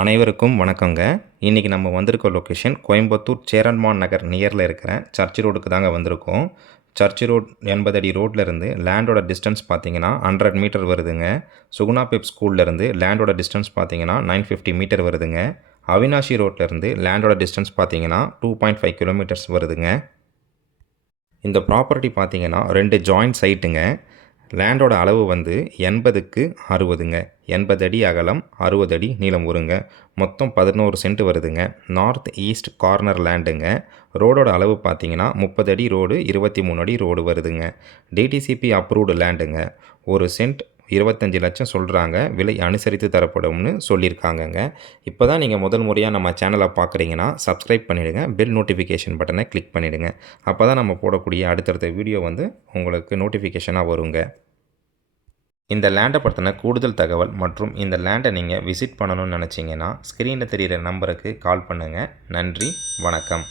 அனைவருக்கும் வணக்கங்க. இன்றைக்கி நம்ம வந்திருக்க லொக்கேஷன் கோயம்புத்தூர் சேரன்மான் நகர் நியரில் இருக்கிற சர்ச் ரோடுக்கு தாங்க வந்திருக்கோம். சர்ச் ரோட் 80 அடி ரோட்லேருந்து லேண்டோட டிஸ்டன்ஸ் பார்த்தீங்கன்னா 100 மீட்டர் வருதுங்க. சுகுணா பெப் ஸ்கூல்லேருந்து லேண்டோட டிஸ்டன்ஸ் பார்த்தீங்கன்னா 950 மீட்டர் வருதுங்க. அவினாஷி ரோட்லேருந்து லேண்டோட டிஸ்டன்ஸ் பார்த்தீங்கன்னா 2.5 கிலோமீட்டர்ஸ் வருதுங்க. இந்த ப்ராப்பர்ட்டி பார்த்தீங்கன்னா 2 ஜாயிண்ட் சைட்டுங்க. லேண்டோட அளவு வந்து 80க்கு 60ங்க. 80 அடி அகலம், 60 அடி நீளம் வருங்க. மொத்தம் 11 சென்ட் வருதுங்க. நார்த் ஈஸ்ட் கார்னர் லேண்டுங்க. ரோடோட அளவு பார்த்தீங்கன்னா 30 அடி ரோடு, 23 அடி ரோடு வருதுங்க. டிடிசிபி அப்ரூவ்டு லேண்டுங்க. ஒரு சென்ட் 25 லட்சம் சொல்கிறாங்க. விலை அனுசரித்து தரப்படும்னு சொல்லியிருக்காங்கங்க. இப்போ தான் நீங்கள் முதல் முறையாக நம்ம சேனலை பார்க்குறீங்கன்னா சப்ஸ்கிரைப் பண்ணிவிடுங்க. பெல் நோட்டிஃபிகேஷன் பட்டனை கிளிக் பண்ணிவிடுங்க. அப்போ தான் நம்ம போடக்கூடிய அடுத்தடுத்த வீடியோ வந்து உங்களுக்கு நோட்டிஃபிகேஷனாக வருங்க. இந்த லேண்டை பற்றின கூடுதல் தகவல் மற்றும் இந்த லேண்டை நீங்கள் விசிட் பண்ணணும்னு நினச்சிங்கன்னா ஸ்க்ரீனில் தெரிகிற நம்பருக்கு கால் பண்ணுங்கள். நன்றி, வணக்கம்.